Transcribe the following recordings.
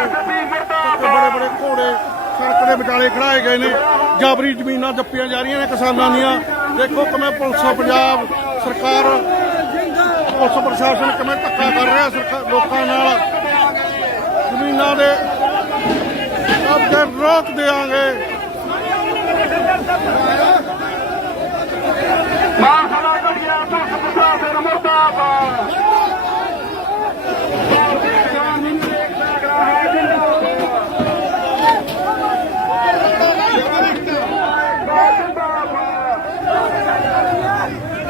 ਬੜੇ ਬੜੇ ਘੋੜੇ ਸੜਕ ਦੇ ਵਿਚਾਲੇ ਖੜਾਏ ਗਏ ਨੇ। ਜਾਬਰੀ ਜ਼ਮੀਨਾਂ ਜੱਪੀਆਂ ਜਾ ਰਹੀਆਂ ਨੇ ਕਿਸਾਨਾਂ ਦੀਆਂ। ਦੇਖੋ ਕਿਵੇਂ ਪੁਲਿਸ ਪੰਜਾਬ ਸਰਕਾਰ, ਪੁਲਿਸ ਪ੍ਰਸ਼ਾਸਨ ਕਿਵੇਂ ਧੱਕਾ ਕਰ ਰਿਹਾ ਸਰਕਾਰ ਲੋਕਾਂ ਨਾਲ। ਜ਼ਮੀਨਾਂ ਦੇ ਕਬਜ਼ੇ ਰੋਕ ਦੇਾਂਗੇ ਮਾਸ਼ਾਅੱਲਾ ਗੱਡੀਆਂ ਪੁਲਿਸ ਪ੍ਰਸ਼ਾਸਨ ਮੁਰਦਾਬਾਦ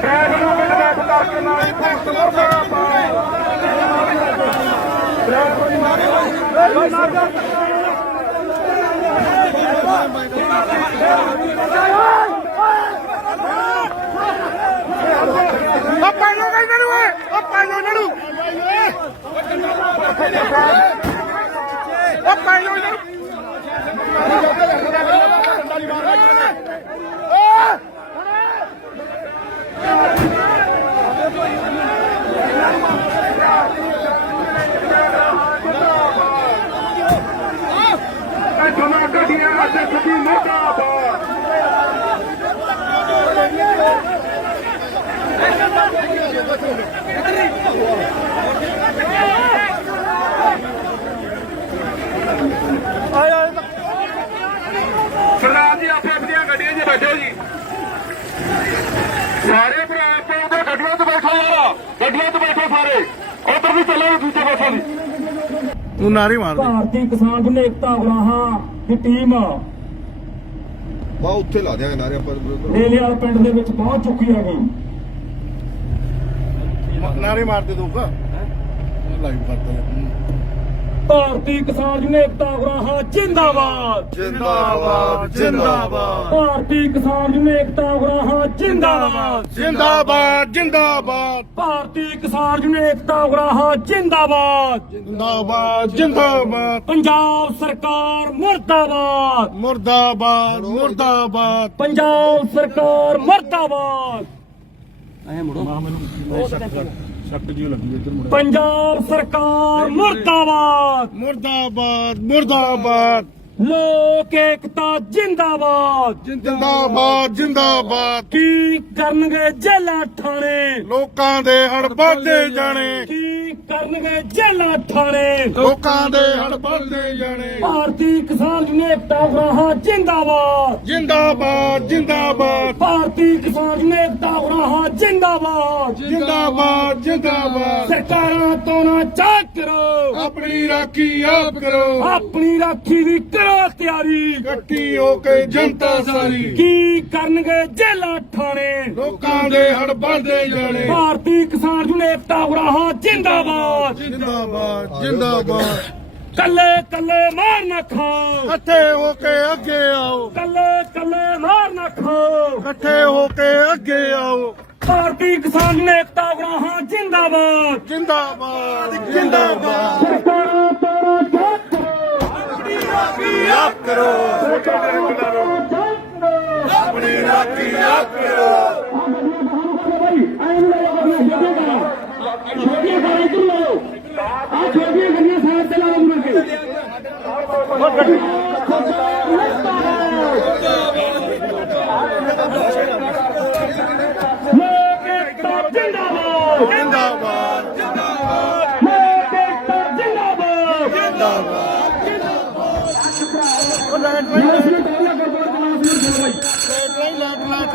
ਡਰਾਈਵਰ ਨੂੰ ਕਿਹੜਾ ਕਰਕੇ ਨਾਲ ਹੀ ਪੁਲਿਸ ਮੁਰਦਾਬਾਦ ਡਰਾਈਵਰ ਨੂੰ ਮਾਰੇ ਆ ਪਾਇਓ ਇਹਨਾਂ ਨੂੰ ਓਏ ਆ ਪਾਇਓ ਇਹਨਾਂ ਨੂੰ ਆ ਪਾਇਓ ਇਹਨਾਂ ਨੂੰ ਦੋਨਾਂ ਗੱਡੀਆਂ ਐਸਐਸਪੀ ਮੁਰਦਾਬਾਦ ਸਰਦਾਰ ਜੀ ਆਪੋ ਆਪਣੀਆਂ ਗੱਡੀਆਂ 'ਚ ਬੈਠੋ ਜੀ ਸਾਰੇ ਭਰਾ ਆਪੋ ਆਪਣੀਆਂ ਗੱਡੀਆਂ 'ਚ ਬੈਠੋ ਯਾਰ ਗੱਡੀਆਂ 'ਚ ਬੈਠੋ ਸਾਰੇ ਉਧਰ ਵੀ ਚੱਲੋ ਦੂਜੇ ਬੈਠੋ ਜੀ ਤੂੰ ਨਾਰੀ ਮਾਰ ਦੇ ਭਾਰਤੀ ਕਿਸਾਨ ਜਨ ਏਕਤਾ ਉਗਰਾਹਾਂ ਦੀ ਟੀਮ। ਬਾ ਉੱਥੇ ਲਾ ਦਿਆਂਗੇ ਨਾਰੇ ਆਪਾਂ। ਰੇਲੇਵਾਲ ਪਿੰਡ ਦੇ ਵਿੱਚ ਪਹੁੰਚ ਚੁੱਕੀ ਹੈਗੀ ਨਾਰੇ ਮਾਰ ਦੇ ਦੂਗਾ ਲਾਈਵ ਕਰਤਾ ਭਾਰਤੀ ਕਿਸਾਨ ਏਕਤਾ ਉਗਰਾਹਾਂ ਜਿੰਦਾਬਾਦ। ਜਿੰਦਾਬਾਦ ਜਿੰਦਾਬਾਦ। ਭਾਰਤੀ ਕਿਸਾਨ ਏਕਤਾ ਉਗਰਾਹਾਂ ਜਿੰਦਾਬਾਦ। ਜਿੰਦਾਬਾਦ ਜਿੰਦਾਬਾਦ। ਭਾਰਤੀ ਕਿਸਾਨ ਏਕਤਾ ਉਗਰਾਹਾਂ ਜਿੰਦਾਬਾਦ। ਜਿੰਦਾਬਾਦ ਜਿੰਦਾਬਾਦ। ਪੰਜਾਬ ਸਰਕਾਰ ਮੁਰਦਾਬਾਦ। ਮੁਰਦਾਬਾਦ ਮੁਰਦਾਬਾਦ। ਪੰਜਾਬ ਸਰਕਾਰ ਮੁਰਦਾਬਾਦ। ਸ਼ੱਕ ਜੀ ਲੱਗੀ ਇੱਧਰ ਮੁੜ ਪੰਜਾਬ ਸਰਕਾਰ ਮੁਰਦਾਬਾਦ। ਮੁਰਦਾਬਾਦ ਮੁਰਦਾਬਾਦ। ਲੋਕ ਏਕਤਾ ਜਿੰਦਾਬਾਦ। ਜਿੰਦਾਬਾਦ ਜਿੰਦਾਬਾਦ। ਕੀ ਕਰਨਗੇ ਜੇਲਾਂ ਠਾਣੇ ਲੋਕਾਂ ਦੇ ਹੜ ਵੱਧਦੇ ਜਾਣੇ। ਕੀ ਕਰਨਗੇ ਜੇਲਾਂ ਠਾਣੇ ਲੋਕਾਂ ਦੇ ਹੜ ਵੱਧਦੇ ਜਾਣੇ। ਭਾਰਤੀ ਕਿਸਾਨ ਜਨੇਤਾ ਉਗਰਾਹਾਂ ਜਿੰਦਾਬਾਦ। ਜਿੰਦਾਬਾਦ ਜਿੰਦਾਬਾਦ। ਭਾਰਤੀ ਕਿਸਾਨ ਜਨੇਤਾ ਉਗਰਾਹਾਂ ਜਿੰਦਾਬਾਦ। ਜਿੰਦਾਬਾਦ ਜਿੰਦਾਬਾਦ। ਸਰਕਾਰਾਂ ਤੋਂ ਨਾ ਚਾਕ ਕਰੋ। ਆਪਣੀ ਰਾਖੀ ਆਪ ਕਰੋ। ਆਪਣੀ ਰਾਖੀ ਦੀ ਕਰੋ। ਤਿਆਰੀ। ਇਕੱਠੀ ਹੋ ਕੇ ਜਨਤਾ ਸਾਰੀ। ਕੀ ਕਰਨਗੇ ਜੇਲਾਂ ਠਾਣੇ ਲੋਕਾਂ ਦੇ ਹੜ ਵੱਧਦੇ ਜਾਣੇ। ਭਾਰਤੀ ਕਿਸਾਨ ਜਨੇਤਾ ਉਗਰਾਹਾਂ ਜਿੰਦਾਬਾਦ। ਜਿੰਦਾਬਾਦ ਜਿੰਦਾਬਾਦ। ਕੱਲੇ ਕੱਲੇ ਮਾਰ ਨਾ ਖਾਓ। ਇਕੱਠੇ ਹੋ ਕੇ ਅੱਗੇ ਆਓ। ਕੱਲੇ ਕੱਲੇ ਮਾਰ ਨਾ ਖਾਓ। ਇਕੱਠੇ ਹੋ ਕੇ ਅੱਗੇ ਆਓ। ਭਾਰਤੀ ਕਿਸਾਨ ਨੇਤਾ ਉਗਰਾਹਾਂ ਜਿੰਦਾਬਾਦ। ਜਿੰਦਾਬਾਦ ਜਿੰਦਾਬਾਦ। ਸਰਕਾਰਾਂ ਤੋਂ ਕਰੋ ਆਪ ਕਰੋ। ਆਪਣੀ ਰਾਖੀ ਆਪ ਕਰੋ। ਛੋਟੀਆਂ ਗਾੜੀਆਂ ਤੋਂ ਲਓ ਆ ਛੋਟੀਆਂ ਗੱਡੀਆਂ ਸਾਈਡ ਤੇ ਲਾਓ ਮੁੜ ਕੇ ਲੋਕ ਏਕਤਾ ਜਿੰਦਾਬਾਦ। ਜਿੰਦਾਬਾਦ ਲੋਕ ਏਕਤਾ ਜਿੰਦਾਬਾਦ ਉਹ ਲਾਈਟ ਮੈਂ ਇਸ ਨੂੰ ਕਹਿੰਦਾ ਗੁਰਦੁਆਰਾ ਕਲਾਸ ਨੂੰ ਸੁਣੋ ਬਾਈ ਲਾਈਟ ਲਾਈਟ ਲਾਈਟ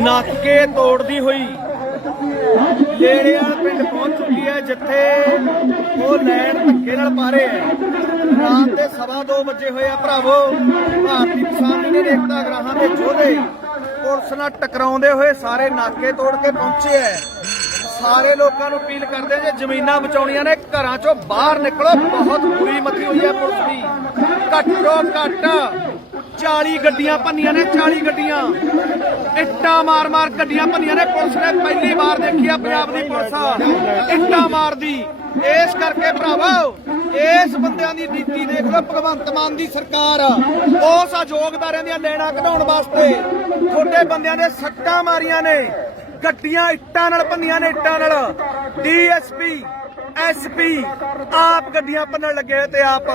ਨਾਕੇ ਤੋੜਦੀ ਹੋਈ। ਲੇੜਿਆਂ ਪਿੰਡ ਪਹੁੰਚ ਚੁੱਕੀ ਹੈ, ਜਿੱਥੇ ਉਹ ਲੈਣ ਧੱਕੇ ਨਾਲ ਪਾ ਰਹੇ ਹੈ। ਰਾਤ ਦੇ ਸਵਾ ਦੋ ਵਜੇ ਹੋਏ ਆ, ਭਰਾਵੋ। ਭਾਰਤੀ ਕਿਸਾਨ ਯੂਨੀਅਨ ਏਕਤਾ ਗ੍ਰਾਹਾਂ ਦੇ ਯੋਧੇ ਪੁਲਿਸ ਨਾਲ ਟਕਰਾਉਂਦੇ ਹੋਏ ਸਾਰੇ ਨਾਕੇ ਤੋੜ ਕੇ ਪਹੁੰਚੇ ਐ ਸਾਰੇ ਲੋਕਾਂ ਨੂੰ ਅਪੀਲ ਕਰਦੇ ਜੇ ਜ਼ਮੀਨਾਂ ਬਚਾਉਣੀਆਂ ਨੇ, ਘਰਾਂ ਚੋਂ ਬਾਹਰ ਨਿਕਲੋ। ਬਹੁਤ ਬੁਰੀ ਮਤੀ ਹੋਈ ਹੈ ਪੁਲਿਸ ਦੀ। ਘੱਟੋ ਘੱਟ 40 ਗੱਡੀਆਂ ਭੰਨੀਆਂ ਨੇ 40 ਗੱਡੀਆਂ। ਇੱਟਾਂ ਮਾਰ-ਮਾਰ ਗੱਡੀਆਂ ਭੰਨੀਆਂ ਨੇ। ਪੁਲਿਸ ਨੇ ਪਹਿਲੀ ਵਾਰ ਦੇਖੀ ਆ ਪੰਜਾਬ ਦੀ ਪੁਲਿਸ ਇੱਟਾਂ ਮਾਰਦੀ। ਇਸ ਕਰਕੇ ਭਰਾਵੋ, ਇਸ ਬੰਦਿਆਂ ਦੀ ਨੀਤੀ ਦੇਖ ਲਓ, ਭਗਵੰਤ ਮਾਨ ਦੀ ਸਰਕਾਰ ਉਸ ਅਜੋਗਦਾਰਿਆਂ ਦੀਆਂ ਲੈਣਾ ਕਢਾਉਣ ਵਾਸਤੇ ਤੁਹਾਡੇ ਬੰਦਿਆਂ ਨੇ ਸੱਟਾਂ ਮਾਰੀਆਂ ਨੇ। ਗੱਡੀਆਂ ਇੱਟਾਂ ਨਾਲ ਭੰਨੀਆਂ ਨੇ, ਇੱਟਾਂ ਨਾਲ। ਡੀਐਸਪੀ, ਐਸਪੀ ਆਪ ਗੱਡੀਆਂ ਭੰਨਣ ਲੱਗੇ ਤੇ ਆਪ।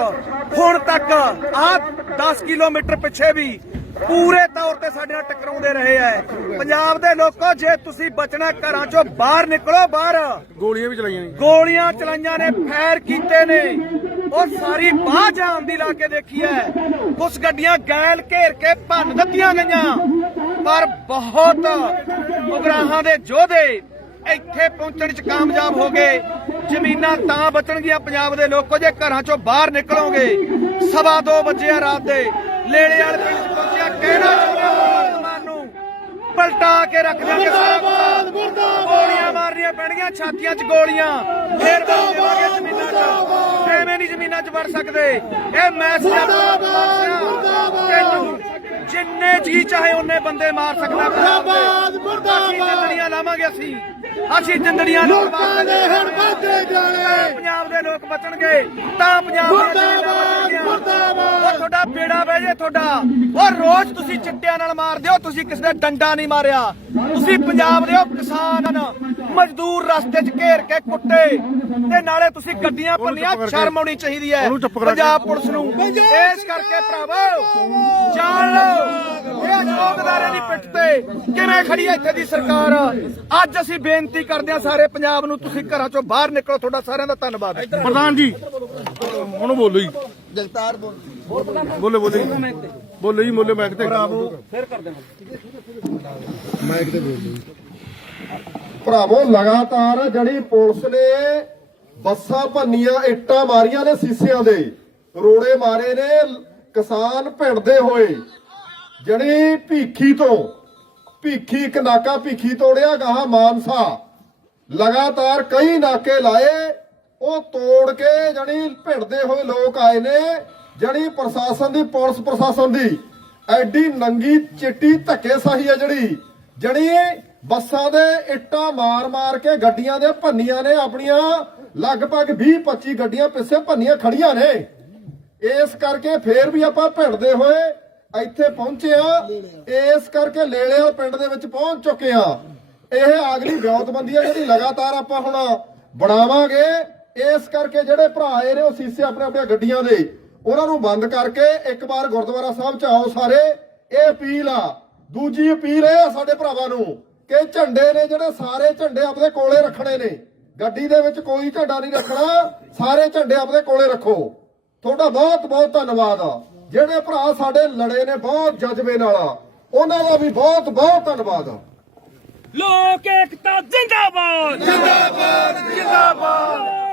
ਹੁਣ ਤੱਕ ਆਪ 10 ਕਿਲੋਮੀਟਰ ਪਿੱਛੇ ਵੀ ਪੂਰੇ ਤੌਰ ਤੇ ਸਾਡੇ ਨਾਲ ਟਕਰਾਉਂਦੇ ਰਹੇ ਐ। ਪੰਜਾਬ ਦੇ ਲੋਕੋ ਜੇ ਤੁਸੀਂ ਬਚਣਾ ਘਰਾਂ ਚੋਂ ਬਾਹਰ ਨਿਕਲੋ ਬਾਹਰ। ਗੋਲੀਆਂ ਵੀ ਚਲਾਈਆਂ ਨੇ ਗੋਲੀਆਂ ਚਲਾਈਆਂ ਨੇ ਫੈਰ ਕੀਤੇ ਨੇ। ਉਹ ਸਾਰੀ ਬਾਹ ਜਾਨ ਦੀ ਲਾ ਕੇ ਦੇਖੀ ਐ। ਕੁਝ ਗੱਡੀਆਂ ਗੈਲ ਘੇਰ ਕੇ ਭੰਨ ਦਿੱਤੀਆਂ ਗਈਆਂ। ਪਰ ਬਹੁਤ ਉਗਰਾਹਾਂ ਦੇ ਯੋਧੇ ਇੱਥੇ ਪਹੁੰਚਣ 'ਚ ਕਾਮਯਾਬ ਹੋ ਗਏ। ਜ਼ਮੀਨਾਂ ਤਾਂ ਬਚਣਗੀਆਂ ਪੰਜਾਬ ਦੇ ਲੋਕੋ ਜੇ ਘਰਾਂ 'ਚੋਂ ਬਾਹਰ ਨਿਕਲੋਗੇ। ਸਵਾ ਦੋ ਵਜੇ ਆ ਰਾਤ ਦੇ। ਲੇਲੇ ਵਾਲੇ ਪਿੰਡ 'ਚ ਪਹੁੰਚਿਆ ਕਹਿਣਾ ਚਾਹੁੰਦਾ ਮਾਨ ਨੂੰ ਪਲਟਾ ਕੇ ਰੱਖ ਦਿਆਂਗੇ ਮੁਰਦਾਬਾਦ ਗੋਲੀਆਂ ਮਾਰਨੀਆਂ ਪੈਣਗੀਆਂ ਛਾਤੀਆਂ 'ਚ ਗੋਲੀਆਂ। ਫੇਰ ਦੇਵਾਂਗੇ ਜ਼ਮੀਨਾਂ 'ਚ। ਐਵੇਂ ਨਹੀਂ ਜ਼ਮੀਨਾਂ 'ਚ ਵੜ ਸਕਦੇ। ਇਹ ਮੈਸੇਜ ਮੁਰਦਾਬਾਦ ਜਿੰਨੇ ਜੀ ਚਾਹੇ ਉਹਨੇ ਬੰਦੇ ਮਾਰ ਸਕਦਾ ਮੁਰਦਾਬਾਦ ਮੁਰਦਾਬਾਦ। ਜਿੰਦੜੀਆਂ ਲਾਵਾਂਗੇ ਅਸੀਂ। ਅਸੀਂ ਜਿੰਦੜੀਆਂ ਲੋਕਾਂ ਦੇ ਹੜ ਵੱਧਦੇ ਜਾਣੇ। ਪੰਜਾਬ ਦੇ ਲੋਕ ਬਚਣਗੇ। ਤਾਂ ਪੰਜਾਬ ਉਹ ਤੁਹਾਡਾ ਬੇੜਾ ਬਹਿ ਜੇ ਤੁਹਾਡਾ। ਉਹ ਰੋਜ਼ ਤੁਸੀਂ ਚਿੱਟਿਆਂ ਨਾਲ ਮਾਰਦੇ ਹੋ ਤੁਸੀਂ ਕਿਸੇ ਦਾ ਡੰਡਾ ਨਹੀਂ ਮਾਰਿਆ। ਤੁਸੀਂ ਪੰਜਾਬ ਦੇ ਉਹ ਕਿਸਾਨ ਮਜ਼ਦੂਰ ਰਸਤੇ 'ਚ ਘੇਰ ਕੇ ਕੁੱਟੇ। ਤੇ ਨਾਲੇ ਤੁਸੀਂ ਗੱਡੀਆਂ ਭੰਨੀਆਂ ਸ਼ਰਮ ਆਉਣੀ ਚਾਹੀਦੀ ਹੈ। ਪੰਜਾਬ ਪੁਲਿਸ ਨੂੰ। ਇਸ ਕਰਕੇ ਭਰਾਵੋ ਜਾਣ ਲਓ। ਇਹ ਅਜੋਗਦਾਰੇ ਦੀ ਪਿੱਠ ਤੇ ਕਿਵੇਂ ਖੜੀ ਹੈ ਇੱਥੇ ਦੀ ਸਰਕਾਰ? ਅੱਜ ਅਸੀਂ ਬੇਨਤੀ ਕਰਦੇ ਹਾਂ ਸਾਰੇ ਪੰਜਾਬ ਨੂੰ ਤੁਸੀਂ ਘਰਾਂ ਚੋਂ ਬਾਹਰ ਨਿਕਲੋ। ਤੁਹਾਡਾ ਸਾਰਿਆਂ ਦਾ ਧੰਨਵਾਦ। ਪ੍ਰਧਾਨ ਜੀ ਹੁਣ ਬੋਲੋ ਜੀ। ਜਗਤਾਰ ਬੋਲ। ਬੋਲੇ ਬੋਲੇ। ਜੀ। ਬੋਲੇ ਜੀ ਬੋਲੇ ਮੈਕ ਤੇ ਭਰਾਵੋ। ਲਗਾਤਾਰ ਜਿਹੜੀ ਪੁਲਿਸ ਨੇ ਬੱਸਾਂ ਭੰਨੀਆਂ ਇੱਟਾਂ ਮਾਰੀਆਂ ਨੇ ਸੀਸਿਆਂ ਦੇ। ਰੋੜੇ ਮਾਰੇ ਨੇ ਕਿਸਾਨ ਭਿੰਡਦੇ ਹੋਏ। ਜਿਹੜੀ ਭੀਖੀ ਤੋਂ ਭੀਖੀ ਇੱਕ ਨਾਕਾ ਭੀਖੀ ਤੋੜਿਆ ਗਾਹਾਂ ਮਾਨਸਾ। ਲਗਾਤਾਰ ਕਈ ਨਾਕੇ ਲਾਏ। ਉਹ ਤੋੜ ਕੇ ਜਣੀ ਭਿੜਦੇ ਹੋਏ ਲੋਕ ਆਏ ਨੇ, ਜਣੀ ਪ੍ਰਸ਼ਾਸਨ ਦੀ, ਪੁਲਿਸ ਪ੍ਰਸ਼ਾਸਨ ਦੀ। ਐਡੀ ਨੰਗੀ ਚਿੱਟੀ ਧੱਕੇਸ਼ਾਹੀ ਹੈ ਜਿਹੜੀ। ਜਣੀ ਬੱਸਾਂ ਦੇ ਇੱਟਾਂ ਮਾਰ-ਮਾਰ ਕੇ ਗੱਡੀਆਂ ਦੇ ਭੰਨੀਆਂ ਨੇ ਆਪਣੀਆਂ। ਲਗਭਗ 20-25 ਗੱਡੀਆਂ ਪਿੱਛੇ ਭੰਨੀਆਂ ਖੜੀਆਂ ਨੇ। ਇਸ ਕਰਕੇ ਫੇਰ ਵੀ ਆਪਾਂ ਭਿੜਦੇ ਹੋਏ ਇੱਥੇ ਪਹੁੰਚੇ ਆ। ਇਸ ਕਰਕੇ ਲੇਲਿਆ ਪਿੰਡ ਦੇ ਵਿੱਚ ਪਹੁੰਚ ਚੁੱਕੇ ਆ। ਇਹ ਅਗਲੀ ਵਿਉਂਤਬੰਦੀ ਆ ਜਿਹੜੀ ਲਗਾਤਾਰ ਆਪਾਂ ਹੁਣ ਬਣਾਵਾਂਗੇ। ਇਸ ਕਰਕੇ ਜਿਹੜੇ ਭਰਾ ਆਏ ਨੇ ਉਹ ਸੀਸੇ ਆਪਣੇ ਆਪਣੀਆਂ ਗੱਡੀਆਂ ਦੇ। ਉਹਨਾਂ ਨੂੰ ਬੰਦ ਕਰਕੇ ਇੱਕ ਵਾਰ ਗੁਰਦੁਆਰਾ ਸਾਹਿਬ ਚ ਆਓ ਸਾਰੇ। ਇਹ ਅਪੀਲ ਆ। ਦੂਜੀ ਅਪੀਲ ਇਹ ਆ ਸਾਡੇ ਭਰਾਵਾਂ ਨੂੰ ਕਿ ਝੰਡੇ ਨੇ ਜਿਹੜੇ ਸਾਰੇ ਝੰਡੇ ਆਪਣੇ ਕੋਲੇ ਰੱਖਣੇ ਨੇ ਗੱਡੀ ਦੇ ਵਿੱਚ ਕੋਈ ਝੰਡਾ ਨਹੀਂ ਰੱਖਣਾ ਸਾਰੇ ਝੰਡੇ ਆਪਣੇ ਕੋਲੇ ਰੱਖੋ। ਤੁਹਾਡਾ ਬਹੁਤ ਬਹੁਤ ਧੰਨਵਾਦ ਆ। ਜਿਹੜੇ ਭਰਾ ਸਾਡੇ ਲੜੇ ਨੇ ਬਹੁਤ ਜਜ਼ਬੇ ਨਾਲ ਆ। ਉਹਨਾਂ ਦਾ ਵੀ ਬਹੁਤ ਬਹੁਤ ਧੰਨਵਾਦ ਆ। ਲੋਕ ਏਕਤਾ ਜਿੰਦਾਬਾਦ! ਜਿੰਦਾਬਾਦ! ਜਿੰਦਾਬਾਦ!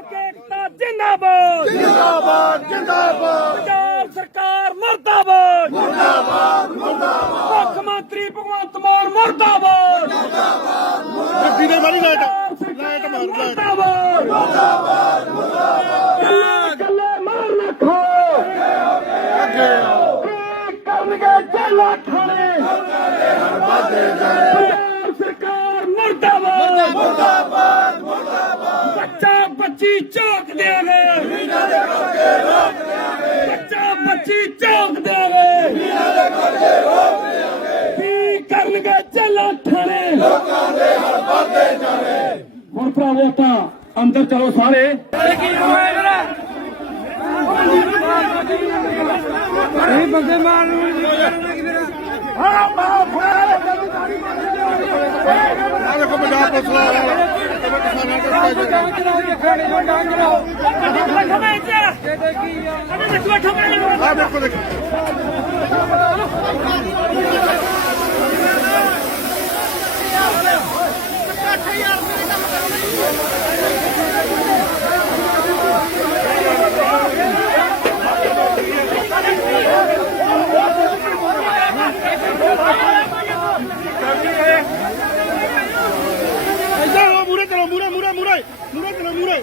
ਜਿੰਦਾਬਾਦ! ਜਿੰਦਾਬਾਦ ਜਿੰਦਾਬਾਦ! ਪੰਜਾਬ ਸਰਕਾਰ ਮਰਦਾਬਾਦ! ਮੁਰਦਾਬਾਦ ਮੁਰਦਾਬਾਦ! ਮੁੱਖ ਮੰਤਰੀ ਭਗਵੰਤ ਮਾਨ ਮਰਦਾਬਾਦ! ਗੱਡੀ ਦੇ ਮਾਰੀ ਲਾਈਟ। ਲਾਈਟ ਮਾਰ ਲਾਈਟ। ਮੁਰਦਾਬਾਦ! ਕੱਲੇ ਮਾਰ ਰੱਖੋ! ਕੀ ਕਰਨਗੇ ਜੇਲਾ ਖਾਣੇ ਪੰਜਾਬ ਸਰਕਾਰ ਮਰਦਾਬਾਦ ਮੁਰਦਾਬਾਦ ਮੁਰਦਾਬਾਦ ਬੱਚਾ ਝੋਕ ਦੇਵੇ ਮੀਨਾ ਦੇ ਕੋਕੇ ਰੋਕ ਦੇਵੇ ਬੱਚਾ ਬੱਚੀ ਝੋਕ ਦੇਵੇ ਮੀਨਾ ਦੇ ਕੋਕੇ ਰੋਕ ਦੇਵੇ ਕੀ ਕਰਨਗੇ ਚੱਲਾ ਠਾਣੇ। ਲੋਕਾਂ ਦੇ ਹਰ ਵੱਧਦੇ ਜਾਣੇ। ਹੁਣ ਭਰਾਵੋ ਤਾਂ ਅੰਦਰ ਚਲੋ ਸਾਰੇ। ਆ ਦੇਖੋ ਪੰਜਾਬ ਪੁਲਿਸ ਵਾਲਾ ਕਿਵੇਂ ਕਿਸਾਨਾਂ ਦੇ ਉੱਤੇ ਆ ਦੇਖੋ। ਦੇਖੋ ਇੱਧਰ ਮੂਰੇ ਚਲੋ ਮੂਰੇ ਮੂਰੇ ਮੂਰੇ ਮੂਰੇ ਚਲੋ ਮੂਰੇ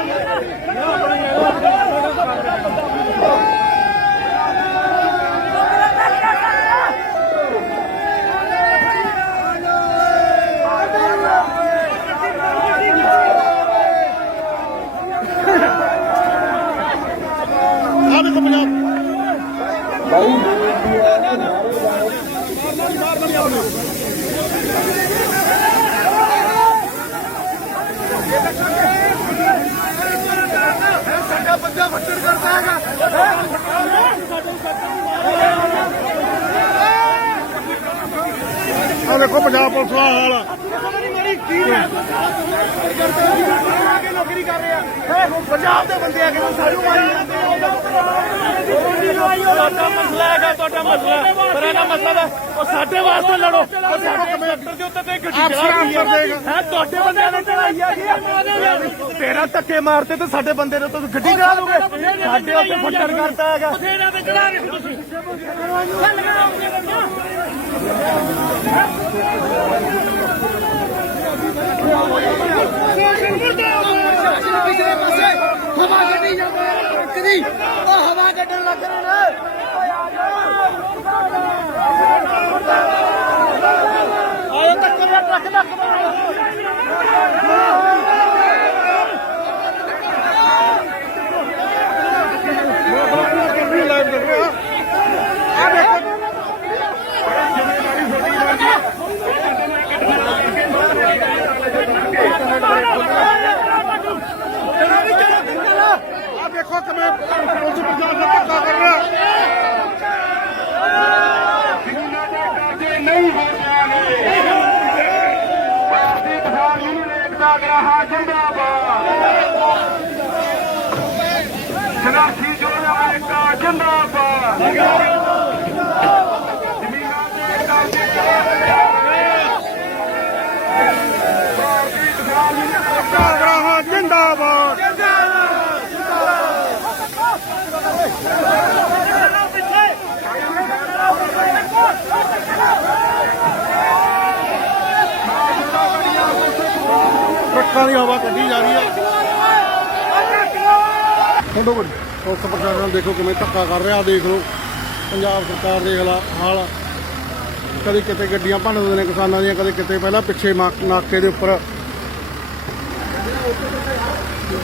ਆ ਦੇਖੋ ਪੰਜਾਬ ਪੁਲਿਸ ਦਾ ਹਾਲ ਆ। ਨੌਕਰੀ ਕਰ ਰਿਹਾ ਆ ਪੰਜਾਬ ਦੇ ਬੰਦੇ ਆ ਕਿ ਸਾਨੂੰ ਮਾਰੀ ਤੁਹਾਡਾ ਮਸਲਾ ਹੈਗਾ ਤੁਹਾਡਾ ਮਸਲਾ ਪਰ ਇਹਦਾ ਮਸਲਾ ਦਾ ਉਹ ਸਾਡੇ ਵਾਸਤੇ ਲੜੋ ਉਹ ਸਾਡੇ ਕੰਡਕਟਰ ਦੇ ਉੱਤੇ ਤੇ ਗੱਡੀ ਅਫਸਰ ਅਫਸਰ ਦੇਗਾ ਹੈ ਤੁਹਾਡੇ ਬੰਦਿਆਂ ਨੇ ਚੜਾਈ ਆ ਤੇਰਾ ਧੱਕੇ ਮਾਰਤੇ ਤੇ ਸਾਡੇ ਬੰਦੇ ਨੇ ਤੂੰ ਗੱਡੀ ਚੜਾ ਦੋਗੇ ਸਾਡੇ ਉੱਤੇ ਫੱਟੜ ਕਰਤਾ ਹੈਗਾ। ਪਿਛਲੇ ਪਾਸੇ ਹਵਾ ਕੱਢੀ ਜਾਂਦਾ ਟਰੱਕ ਦੀ। ਉਹ ਹਵਾ ਕੱਢਣ ਲੱਗ ਰਹੇ ਨੇ। ਆਇਆ ਧੱਕੇ ਦਾ ਟਰੱਕ ਧੱਕ ਕਿੰਨੀ ਲਾਈਵ ਦੇਖ ਰਹੇ ਆ ਆ ਦੇਖੋ ਆ ਦੇਖੋ ਕਿਵੇਂ ਪੁਲਿਸ ਪ੍ਰਸ਼ਾਸਨ ਧੱਕਾ ਕਰ ਰਿਹਾ ਨਹੀਂ ਹੋ ਜਾਣੇ ਭਾਰਤੀ ਕਿਸਾਨ ਯੂਨੀਅਨ ਏਕਤਾ ਗ੍ਰਾਹਾਂ ਜਿੰਦਾਬਾਦ ਸੰਘਰਸ਼ੀ ਜੋੜਾ ਏਕਤਾ ਜਿੰਦਾਬਾਦ ਜ਼ਮੀਨਾਂ ਦੇ ਕਬਜ਼ੇ ਭਾਰਤੀ ਕਿਸਾਨ ਯੂਨੀਅਨ ਏਕਤਾ ਕਾਂਗਰਸ ਜਿੰਦਾਬਾਦ ਟਰੱਕਾਂ ਦੀ ਹਵਾ ਕੱਢੀ ਜਾ ਰਹੀ ਹੈ ਛੱਡੋ ਗੱਡੀ ਪੁਲਿਸ ਪ੍ਰਸ਼ਾਸਨ ਦੇਖੋ ਕਿਵੇਂ ਧੱਕਾ ਕਰ ਰਿਹਾ ਦੇਖ ਲਓ। ਪੰਜਾਬ ਸਰਕਾਰ ਦੇ ਹਾਲਾ- ਹਾਲ। ਕਦੇ ਕਿਤੇ ਗੱਡੀਆਂ ਭੰਨਦੇ ਨੇ ਕਿਸਾਨਾਂ ਦੀਆਂ, ਕਦੇ ਕਿਤੇ ਪਹਿਲਾਂ ਪਿੱਛੇ ਨਾਕੇ ਦੇ ਉੱਪਰ।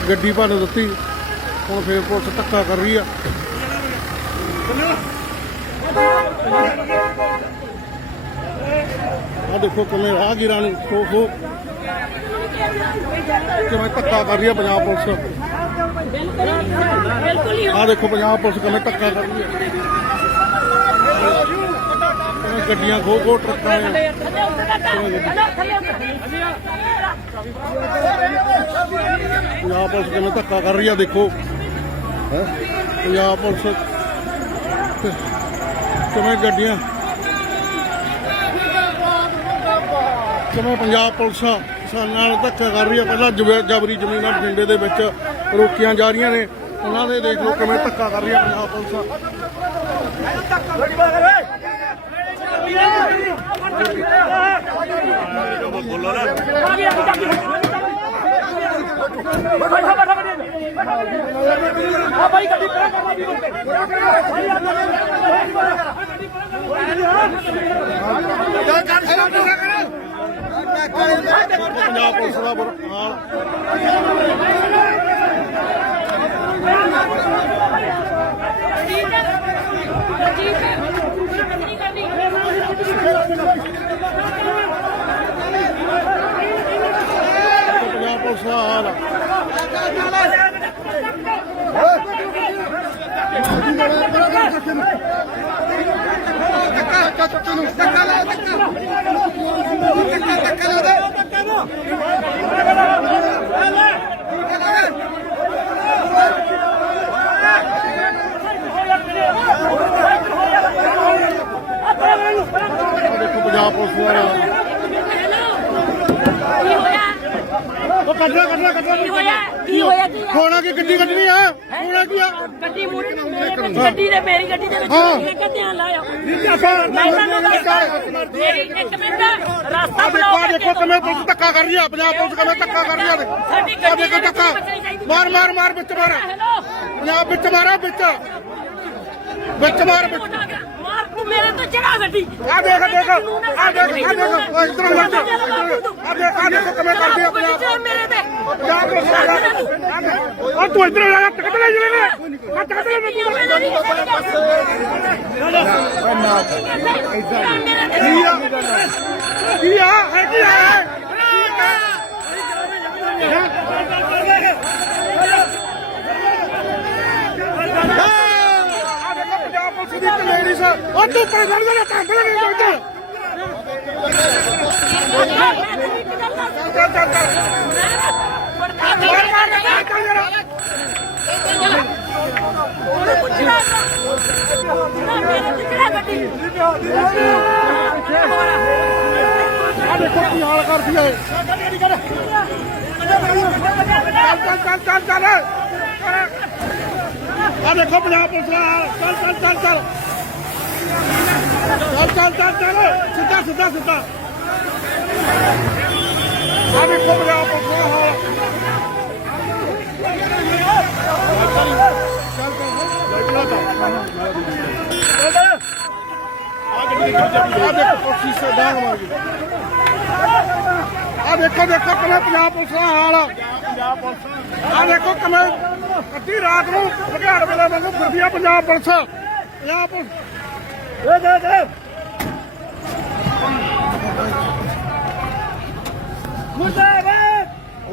ਗੱਡੀ ਭੰਨ ਦਿੱਤੀ, ਹੁਣ ਫੇਰ ਪੁਲਿਸ ਧੱਕਾ ਕਰ ਰਹੀ ਆ। ਆ ਦੇਖੋ ਕਿਵੇਂ ਰਾਹਗੀਰਾਂ ਨੂੰ ਖੋ ਖੋ ਕਿਵੇਂ ਧੱਕਾ ਕਰ ਰਹੀ ਆ ਪੰਜਾਬ ਪੁਲਿਸ। ਬਿਲਕੁਲ ਹੀ ਆ ਦੇਖੋ ਪੰਜਾਬ ਪੁਲਿਸ ਕਿਵੇਂ ਧੱਕਾ ਕਰ ਰਹੀ ਹੈ। ਕਿਵੇਂ ਗੱਡੀਆਂ ਖੋ ਖੋ ਟਰੱਕਾਂ ਨੇ ਪੰਜਾਬ ਪੁਲਿਸ ਕਿਵੇਂ ਧੱਕਾ ਕਰ ਰਹੀ ਆ, ਦੇਖੋ। ਹੈਂ? ਪੰਜਾਬ ਪੁਲਿਸ ਕਿਵੇਂ ਗੱਡੀਆਂ ਕਿਵੇਂ ਪੰਜਾਬ ਪੁਲਿਸ ਕਿਸਾਨਾਂ ਨਾਲ ਧੱਕਾ ਕਰ ਰਹੀ ਹੈ ਪਹਿਲਾਂ ਜਬ- ਜਬਰੀ ਜ਼ਮੀਨਾਂ ਬਠਿੰਡੇ ਦੇ ਵਿੱਚ ਰੋਕੀਆਂ ਜਾ ਰਹੀਆਂ ਨੇ। ਉਹਨਾਂ ਦੇ ਦੇਖ ਲਓ ਕਿਵੇਂ ਧੱਕਾ ਕਰ ਰਹੀ ਆ ਪੰਜਾਬ ਪੁਲਿਸ ਪੰਜਾਬ ਪੁਲਿਸ ਦਾ ਬੁਰਾ ਹਾਲ। ਪੰਜਾਬ ਪੰਜਾਬ ਪੁਲਿਸ ਦਾ ਹਾਲ। ਕੀ ਹੋਇਆ? ਕੀ ਹੋਇਆ? ਕੀ ਹੋਇਆ? ਜੀ ਹੋਣਾ ਕੀ ਗੱਡੀ ਕੱਢਣੀ ਆ। ਹੋਣਾ ਕੀ ਆ? ਗੱਡੀ ਮੂਰੇ ਗੱਡੀ ਦੇ ਮੇਰੀ ਗੱਡੀ ਦੇ ਵਿੱਚ। ਮੇਰੇ ਧਿਆਨ ਮੇਰੀ ਇੱਕ ਮਿੰਟ ਰਸਤਾ ਦੇਖੋ ਕਿਵੇਂ ਪੁਲਿਸ ਧੱਕਾ ਕਰ ਰਹੀ ਆ ਪੰਜਾਬ ਪੁਲਿਸ ਕਿਵੇਂ ਧੱਕਾ ਕਰ ਰਹੀ ਆ ਸਾਡੀ ਗੱਡੀ ਦੇ ਧੱਕਾ। ਮਾਰ ਮਾਰ ਮਾਰ ਵਿੱਚ ਮਾਰ। ਪੰਜਾਬ ਵਿੱਚ ਮਾਰਾ ਵਿੱਚ। ਵਿੱਚ ਮਾਰ ਵਿੱਚ। ਮਾਰ ਤੂੰ ਤੋਂ ਚੜਾ ਗੱਡੀ ਆ ਦੇਖ ਦੇਖ ਆ ਦੇਖ ਆ ਦੇਖ ਓ ਇਧਰ ਲੱਗ ਆ ਦੇਖ ਆ ਦੇਖੋ ਕਿਵੇਂ ਕਰਦੀ ਆ ਪੰਜਾਬ ਮੇਰੇ ਤੇ ਪੰਜਾਬ ਆ ਦੇਖ। ਆ ਤੂੰ ਇਧਰ ਆ ਟਿਕਟ ਲੈ ਜਲੇ ਨੇ ਆ ਟਿਕਟ ਲੈ ਨੇ ਕੀ ਆ ਕੀ ਆ ਹੈ ਕੀ ਆ ਆ ਦੇਖੋ ਪੰਜਾਬ ਪੁਲਿਸ ਦੀ ਉਹ ਤੂੰ ਪਰ ਦੇ ਟੰਗ ਨਹੀਂ ਜਾਂਦਾ ਚੱਲ ਚੱਲ। ਚੱਲ ਦੇਖੋ ਕੀ ਹਾਲ ਕਰਦੀ ਹੈ। ਚੱਲ ਚੱਲ ਚੱਲ ਚੱਲ। ਆ ਦੇਖੋ ਪੰਜਾਬ ਪੁਲਿਸ ਦਾ ਚੱਲ ਚੱਲ ਚੱਲ ਚੱਲ। ਚੱਲ ਚੱਲ ਚੱਲ ਚੱਲ। ਸਿੱਧਾ ਸਿੱਧਾ ਸਿੱਧਾ। ਆ ਪੰਜਾਬ ਪੁਲਿਸ ਦਾ ਹਾਲ। ਆ ਦੇਖੋ ਦੇਖੋ ਦੇਖੋ ਕਿਵੇਂ ਪੰਜਾਬ ਪੁਲਿਸ ਦਾ ਹਾਲ ਆ ਪੰਜਾਬ ਪੁਲਿਸ ਆ ਦੇਖੋ ਕਿਵੇਂ ਅੱਧੀ ਰਾਤ ਨੂੰ ਲੁਧਿਆਣੇ ਵੇਲੇ ਵਾਂਗੂ ਫਿਰਦੀ ਆ Punjab police. Punjab police Good, good, good.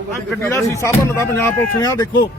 ਮੁਰਦਾਬਾਦ ਗੱਡੀ ਦਾ ਸੀਸਾ ਭੰਨਦਾ ਪੰਜਾਬ ਪੁਲਿਸ ਨੇ ਆ ਦੇਖੋ